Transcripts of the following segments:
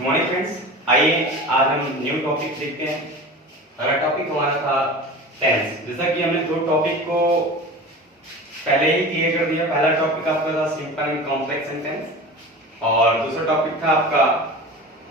Good morning friends. आइए आज हम न्यू टॉपिक देखते हैं। पहला टॉपिक हमारा था टेंस। जैसा कि हमने दो टॉपिक को पहले ही क्लियर कर दिया। पहला टॉपिक आपका था सिंपल एंड कॉम्प्लेक्स सेंटेंस और दूसरा टॉपिक था आपका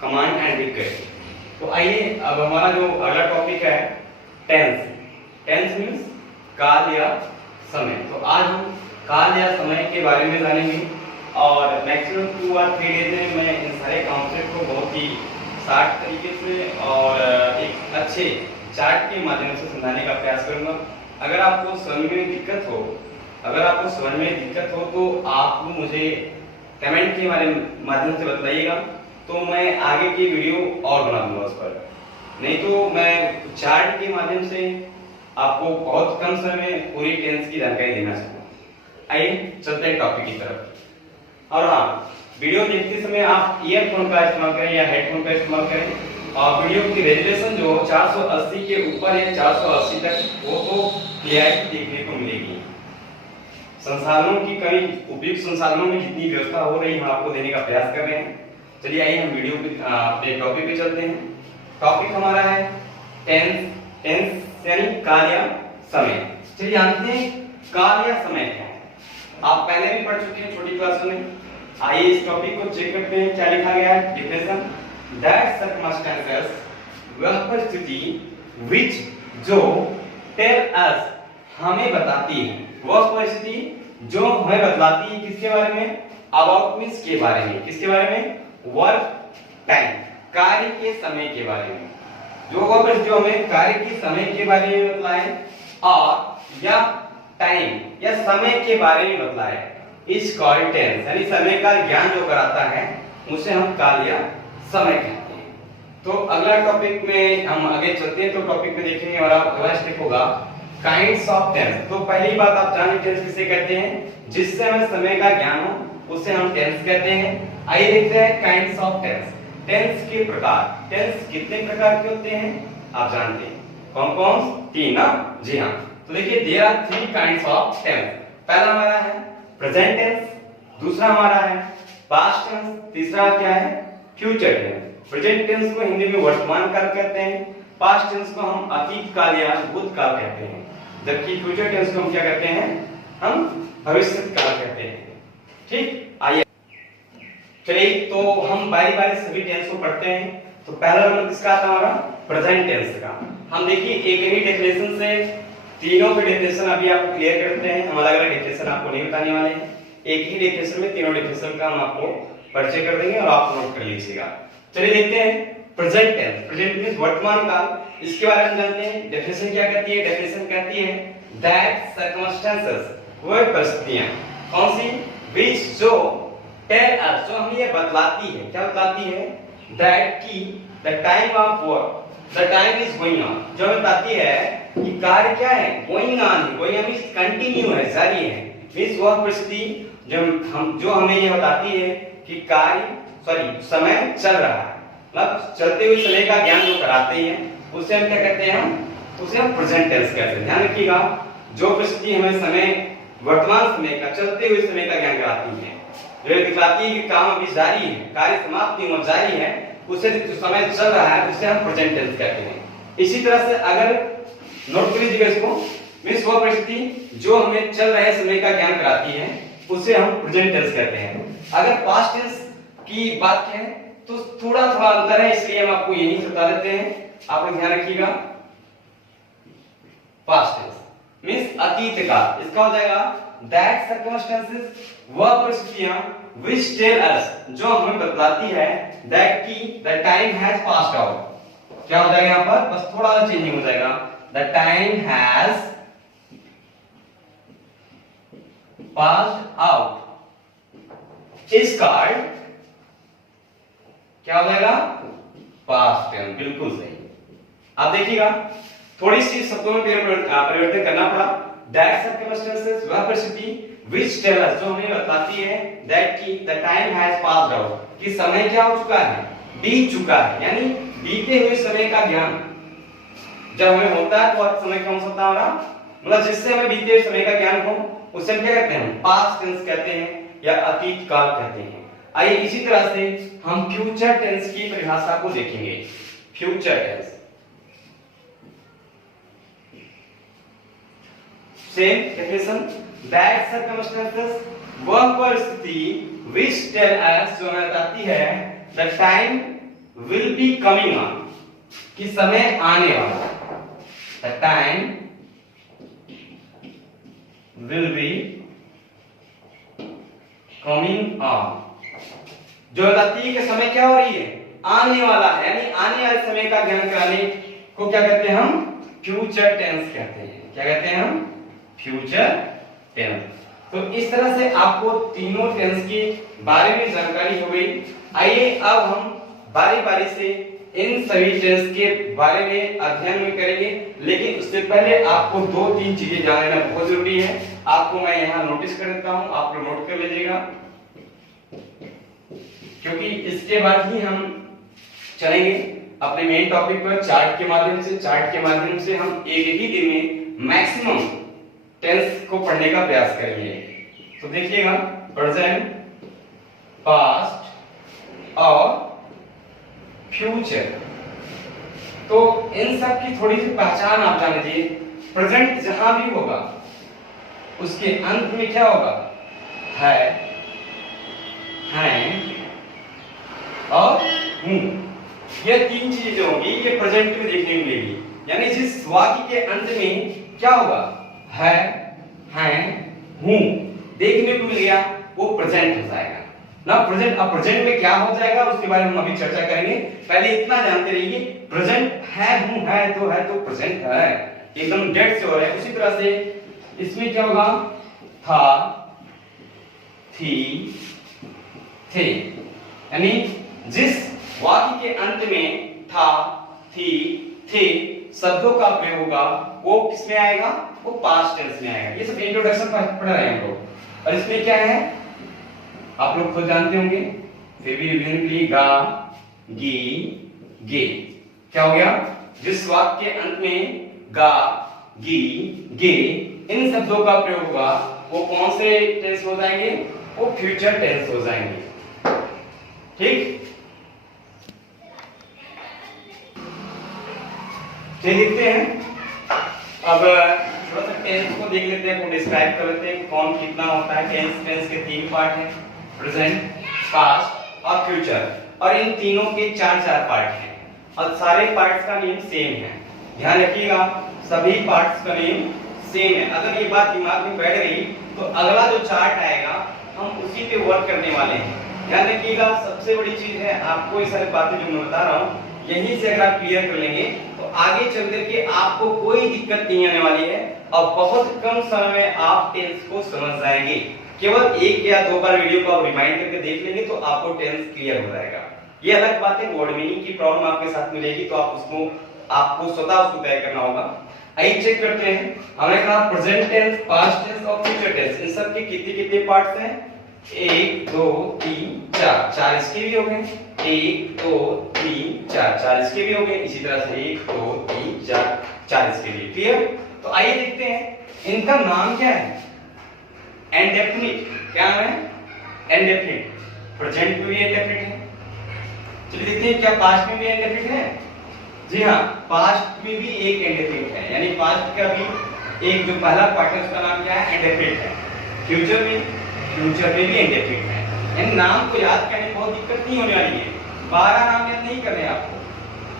कमांड एंड रिक्वेस्ट। तो आइए अब हमारा जो अगला टॉपिक है टेंस। टेंस मींस काल या समय। तो आज हम काल या समय के बारे में जानेंगे और मैक्सिमम 2 और 3 डेज में मैं इन सारे कॉन्सेप्ट को बहुत ही शार्ट तरीके से और एक अच्छे चार्ट के माध्यम से समझाने का प्रयास करूंगा। अगर आपको समझ में दिक्कत हो तो आप मुझे कमेंट के माध्यम से बताइएगा, तो मैं आगे की वीडियो और बना दूंगा उस पर। नहीं तो मैं चार्ट के माध्यम से आपको बहुत कम समय में पूरी टेंस की जानकारी देना चाहूंगा। आइए चलते हैं टॉपिक की तरफ। और हाँ, वीडियो देखते समय आप ईयरफोन का इस्तेमाल करें या हेडफोन का इस्तेमाल करें और वीडियो की रेजोल्यूशन जो 480 के ऊपर या 480 तक वो तो क्लियरिटी देखने को मिलेगी। संसाधनों की कमी, उपयुक्त संसाधनों में जितनी व्यवस्था हो रही है हम आपको देने का प्रयास कर रहे हैं। चलिए आइए हम वीडियो पे अपने टॉपिक पे चलते हैं। टॉपिक हमारा है टेंस। टेंस यानी काल या समय। चलिए जानते हैं काल या समय क्या है। आप पहले भी पढ़ चुके हैं छोटी क्लास में। आइए इस टॉपिक को चेक करते हैं। क्या लिखा गया है? डिफिनेशन दैट सर्कमस्टेंसेस, वह परिस्थिति व्हिच जो टेल अस, हमें बताती है। वह परिस्थिति जो हमें बतलाती है किसके बारे में? अबाउट मींस के बारे में। किसके बारे में? वर्क टाइम, कार्य के समय के बारे में। जो वह परिस्थिति जो हमें कार्य के समय के बारे में बतलाए और या टाइम या समय के बारे में बतलाए, इस कॉल्ड टेंस। यानी समय का ज्ञान जो कराता है उसे हम काल या समय कहते हैं। तो अगला टॉपिक में हम आगे चलते हैं। तो टॉपिक में देखेंगे हमारा अगला स्टेप होगा काइंड्स ऑफ टेंस। तो पहली बात आप जानें टेंस किसे कहते हैं? जिससे हमें समय का ज्ञान हो उसे हम टेंस कहते हैं। आइए देखते हैं काइंड्स ऑफ टेंस। टेंस के प्रकार। टेंस कितने प्रकार के होते हैं आप जानते हैं? कौन कौन? 3 ना? जी हाँ। तो देखिए there are 3 kinds of tense. पहला हमारा है प्रेजेंट टेंस, दूसरा हमारा है पास्ट टेंस, तीसरा क्या है? Future tense. प्रेजेंट टेंस को हिंदी में वर्तमान काल कहते हैं, पास्ट टेंस को हम अतीत काल या भूतकाल कहते हैं, जबकि फ्यूचर टेंस को हम क्या कहते हैं? हम भविष्य काल कहते हैं। ठीक, आइए चलिए तो हम बारी बारी सभी टेंस को पढ़ते हैं। तो पहला नंबर किसका आता है? हमारा प्रेजेंट टेंस का। हम देखिए एक ही डेफिनेशन से तीनों के डेफिनेशन अभी आपको क्लियर करते हैं। हम अलग अलग डेफिनेशन आपको नहीं बताने वाले हैं। एक ही डेफिनेशन में तीनों डेफिनेशन का हम आपको परिचय कर देंगे और आप नोट कर लीजिएगा। चलिए देखते हैं प्रेजेंट टेंस। प्रेजेंट मींस वर्तमान काल। इसके बारे में जानते हैं। डेफिनेशन क्या कहती है? डेफिनेशन कहती है दैट सर्कमस्टेंसेस, वह परिस्थितियां। कौन सी? व्हिच जो टेल अस, जो हमें ये बतलाती है। क्या बतलाती है? दैट की the time of work, the time is going on. जो हमें बताती है कि कार्य क्या है? Going on. Going means continue है, जारी है। मींस वह परिस्थिति जो हमें ये बताती है कि समय चल रहा है, मतलब चलते हुए समय का ज्ञान जो कराते हैं उसे हम क्या कहते हैं? उसे हम प्रेजेंट टेंस कहते हैं। ध्यान रखिएगा, जो परिस्थिति हमें समय, वर्तमान समय का, चलते हुए समय का ज्ञान कराती है, जो दिखाती है कि काम अभी जारी है, कार्य समाप्त नहीं हुआ, जारी है, उसे जो समय चल रहा है उसे हम प्रेजेंट टेंस कहते हैं। इसी तरह से अगर नोट कर लीजिएगा इसको, मींस वह परिस्थिति जो हमें चल रहे समय का ज्ञान कराती है उसे हम प्रेजेंट टेंस कहते हैं। अगर पास्ट टेंस की बात करें तो थोड़ा थोड़ा अंतर है, इसलिए हम आपको यही बता देते हैं। आप लोग ध्यान रखिएगा। पास्ट टेंस मींस अतीत काल। इसका हो जाएगा दैट सर्कमस्टेंसेस, वह परिस्थितियां व्हिच टेल अस, जो हमें बतलाती है दैट की the time has passed out. क्या हो जाएगा यहां पर? बस थोड़ा सा चेंजिंग हो जाएगा। The time has passed out is called, क्या हो जाएगा? Past tense. बिल्कुल सही। आप देखिएगा थोड़ी सी शब्दों में परिवर्तन करना पड़ा। दैट सर्कमस्टेंसेस, वह परिस्थिति व्हिच टेल अस, जो हमें बताती है दैट की the time has passed out, कि समय क्या हो चुका है? बीत चुका है। यानी बीते हुए समय का ज्ञान जब हमें होता है तो समय कौन सा होता है हमारा? मतलब जिससे हमें बीते हुए समय का ज्ञान हो उसे हम क्या कहते हैं? पास्ट टेंस कहते हैं या अतीत काल कहते हैं। आइए इसी तरह से हम फ्यूचर टेंस की परिभाषा को देखेंगे। Future tense same definition, that circumstances, वह परिस्थिति which tell us, जो हमें बताती है the time will be coming on, कि समय आने वाला, the time will be coming on, जो बताती है कि समय क्या हो रही है, आने वाला है, यानी आने वाले समय का ज्ञान कराने को क्या कहते हैं हम, फ्यूचर टेंस कहते हैं। क्या कहते हैं हम, फ्यूचर टेंस। तो इस तरह से आपको तीनों टेंस के बारे में जानकारी हो गई। आइए अब हम बारी बारी से इन सभी टेंस के बारे में अध्ययन में करेंगे, लेकिन उससे पहले आपको दो तीन चीजें जान लेना बहुत जरूरी है। आपको मैं यहाँ नोटिस कर देता हूँ, आप लोग नोट कर लीजिएगा, क्योंकि इसके बाद ही हम चलेंगे अपने मेन टॉपिक पर चार्ट के माध्यम से। चार्ट के माध्यम से हम एक ही दिन में मैक्सिमम टेंस को पढ़ने का प्रयास करेंगे। तो देखिएगा, प्रेजेंट, पास्ट और फ्यूचर, तो इन सब की थोड़ी सी पहचान आप जान लीजिए। प्रेजेंट जहां भी होगा उसके अंत में क्या होगा, है, हैं और हूं। ये तीन चीजें जो होंगी ये प्रेजेंट में देखने को मिलेगी। यानी जिस वाक्य के अंत में क्या होगा, है, हैं, हूं देखने को मिल गया, वो प्रेजेंट हो जाएगा ना। प्रेजेंट, अब प्रेजेंट में क्या हो जाएगा उसके बारे में हम अभी चर्चा करेंगे। पहले इतना जानते रहिए, प्रेजेंट है, हूं, है तो प्रेजेंट है, एकदम डेट से हो रहा है। उसी तरह से इसमें क्या होगा, था, थी, थे, यानी जिस वाक्य के अंत में था, थी, थे शब्दों का प्रयोग होगा वो किसमें आएगा, वो पास्ट टेंस में आएगा। ये सब इंट्रोडक्शन पढ़ रहे हैं हम लोग। और इसमें क्या है आप लोग खुद जानते होंगे, फिर भी रिवीजन के लिए गा, गी, गे। क्या हो गया, जिस वाक्य के अंत में गा, गी, गे इन शब्दों का प्रयोग होगा वो कौन से टेंस हो जाएंगे, वो फ्यूचर टेंस हो जाएंगे। ठीक, चलिए देखते हैं। अब थोड़ा सा टेंस को देख लेते हैं, को डिस्क्राइब कर लेते हैं कौन कितना होता है। टेंस के तीन पार्ट हैं, प्रेजेंट, पास्ट और फ्यूचर, और इन तीनों के चार पार्ट हैं और सारे पार्ट्स का नेम सेम है। ध्यान रखिएगा, सभी पार्ट्स का नेम सेम है। अगर ये बात दिमाग में बैठ गई तो अगला जो चार्ट आएगा हम उसी पे वर्क करने वाले हैं। ध्यान रखिएगा, सबसे बड़ी चीज है आपको ये सारी बातें जो मैं बता रहा हूँ यहीं से अगर आप क्लियर कर लेंगे तो आगे चल करके आपको कोई दिक्कत नहीं आने वाली है और बहुत कम समय में आप टेंस को समझ जाएंगे। केवल एक या दो बार वीडियो को आप रिमाइंड करके देख लेंगे तो आपको टेंस क्लियर हो जाएगा। ये अलग बात है, वर्ड मीनिंग की प्रॉब्लम आपके साथ मिलेगी तो आपको स्वतः उसको तय करना होगा। आइए चेक करते हैं। हमने कहा प्रेजेंट टेंस, पास्ट टेंस और फ्यूचर टेंस, इन सब के कितने पार्ट्स हैं, 1 2 3 4, 4 इसके भी हो गए, 1 2 3 4, 4 इसके भी हो गए, इसी तरह से 1 2 3 4, 4 इसके भी। क्लियर? तो आइए देखते हैं इनका नाम क्या है, इंडेफिनिट। क्या है, इंडेफिनिट। प्रेजेंट में भी इंडेफिनिट है। चलिए देखते हैं क्या पास्ट में भी इंडेफिनिट है। जी हाँ, पास्ट में भी एक इंडेफिनिट है, यानी पास्ट का भी एक जो पहला पार्ट है उसका नाम क्या है, इंडेफिनिट है। फ्यूचर में भी इंडेफिनिट है। इन नाम को याद करने में बहुत दिक्कत नहीं होने वाली है। 12 नाम याद नहीं करने आपको,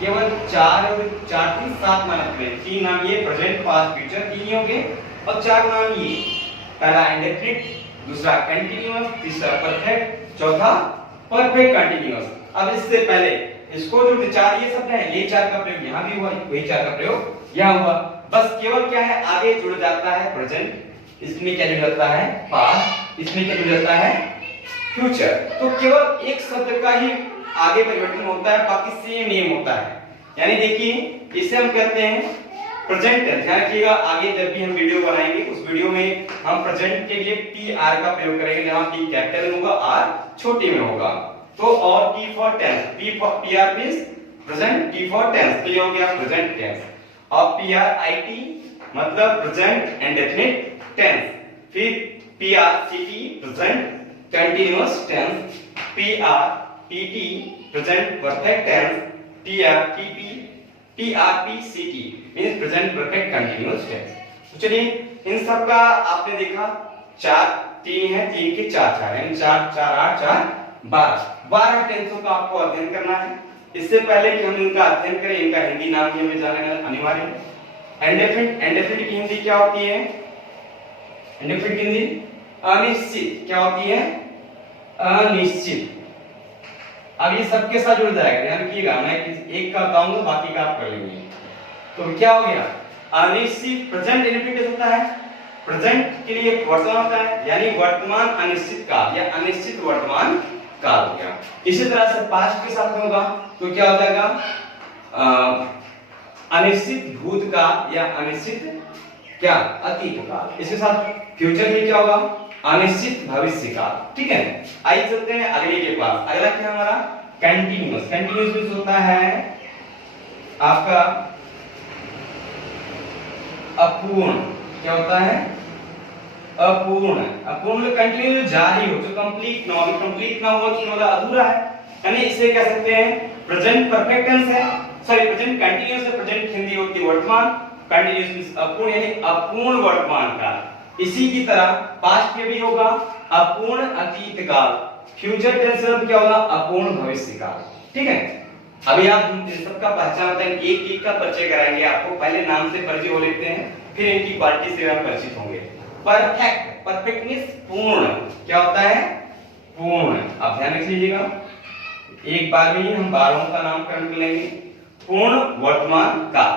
केवल 4 और 4 3 7 नाम रखने। 3 नाम ये प्रेजेंट, पास्ट, फ्यूचर, 3 ही हो गए और 4 नाम ये, पहला इंडेफिनिट, दूसरा कंटीन्यूअस, तीसरा परफेक्ट, चौथा परफेक्ट कंटीन्यूअस। अब इससे पहले इसको जो 4 ये सब है, ये 4 का प्रयोग यहाँ भी हुआ, वही 4 का प्रयोग यहाँ हुआ। बस केवल क्या है, आगे जुड़ जाता है प्रेजेंट, इसमें क्या जुड़ जाता है, पास्ट, इसमें क्या जुड़ जाता है, फ्यूचर। तो केवल एक शब्द का ही आगे परिवर्तन होता है, बाकी सेम नेम होता है। यानी देखिए इसे हम कहते हैं प्रेजेंट टेंस। ध्यान रखिएगा, आगे जब भी हम वीडियो बनाएंगे उस वीडियो में हम प्रेजेंट के लिए PR का प्रयोग करेंगे, जहां P कैपिटल में होगा, R छोटे में होगा। तो और T for tense, PR means present, T for tense, तो ये हो गया प्रेजेंट टेंस। और PRIT मतलब प्रेजेंट इंडेफिनिट टेंस, फिर PRCT present continuous tense, PRPT present perfect tense, TRPP PRPCT means present perfect continuous tense. तो चलिए इन सब का आपने देखा, चार तीन है, तीन के चार चार यानी 4 4 8 4 12 टेंसों का आपको अध्ययन करना है। इससे पहले कि हम इनका अध्ययन करें, इनका हिंदी नाम भी हमें जानना अनिवार्य है। इंडेफिनिट की हिंदी क्या होती है? इंडेफिनिट की हिंदी अनिश्चित। क्या होती है? अनिश्चित। अब ये सबके साथ जुड़ जाएगा, ध्यान रखिएगा, मैं एक का बताऊंगा बाकी का आप कर लेंगे। तो क्या हो गया? अनिश्चित प्रेजेंट इंडेफिनिट होता है, प्रेजेंट के लिए वर्तमान होता है, यानी वर्तमान अनिश्चित काल या अनिश्चित वर्तमान काल हो गया। इसी तरह से पास्ट के साथ में होगा तो क्या हो जाएगा? अनिश्चित भूतकाल या अनिश्चित क्या? अतीत काल। इसके साथ फ्यूचर में क्या होगा? अनिश्चित भविष्य काल। ठीक है, आइए चलते हैं अगले के पास। अगला क्या हमारा? कंटीन्यूअस। कंटीन्यूअस होता है आपका अपूर्ण। क्या होता है? अपूर्ण। अपूर्ण कंटिन्यू जारी हो, जो कंप्लीट ना हो, कंप्लीट ना हो तो मतलब अधूरा है, यानी इसे कह सकते हैं प्रेजेंट परफेक्ट टेंस है, सॉरी प्रेजेंट कंटीन्यूअस है, प्रेजेंट हिंदी होती है वर्तमान, कंटीन्यूअस मींस अपूर्ण यानी अपूर्ण वर्तमान काल। इसी की तरह पास्ट में भी होगा अपूर्ण अतीत काल, फ्यूचर टेंस में क्या होगा? अपूर्ण भविष्य काल। ठीक है, अभी आप इन सबका पहचान होता है, एक एक का परिचय कराएंगे आपको। पहले नाम से परिचय हो लेते हैं, फिर इनकी क्वालिटी से आप परिचित होंगे। परफेक्ट, परफेक्ट मींस पूर्ण। क्या होता है? पूर्ण। आप ध्यान रख लीजिएगा, एक बार में ही हम 12 का नामकरण कर लेंगे। पूर्ण वर्तमान काल,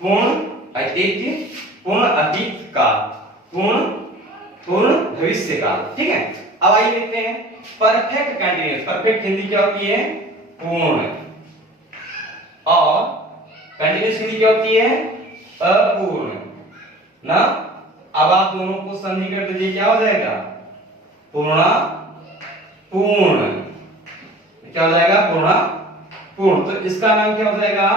पूर्ण अतीत, पूर्ण अतीत काल, पूर्ण भविष्य काल। ठीक है, अब आइए देखते हैं परफेक्ट कंटीन्यूअस। परफेक्ट हिंदी क्या होती है? पूर्ण। और कंटीन्यूअस हिंदी क्या होती है? अपूर्ण ना। अब आप दोनों को संधि कर दीजिए, क्या हो जाएगा? पूर्णा पूर्ण। क्या हो जाएगा? पूर्णा पूर्ण। तो इसका नाम क्या हो जाएगा?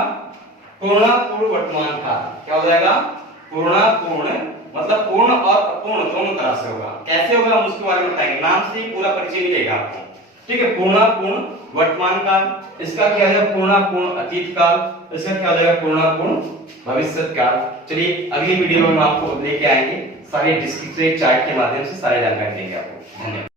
पूर्णा पूर्ण वर्तमान काल। क्या हो जाएगा? पूर्णा पूर्ण मतलब पूर्ण और अपूर्ण दोनों तरह से होगा। कैसे होगा हम उसके बारे में बताएंगे, नाम से ही पूरा परिचय मिलेगा आपको। ठीक है, पूर्णा पूर्ण वर्तमान काल, इसका क्या है? पूर्णा पूर्ण अतीत काल, इसका क्या हो जाएगा? पूर्णा पूर्ण भविष्य काल। चलिए अगली वीडियो में हम आपको लेके आएंगे, सारे डिस्क्रिप्टिव चार्ट के माध्यम से सारी जानकारी देंगे आपको। धन्यवाद।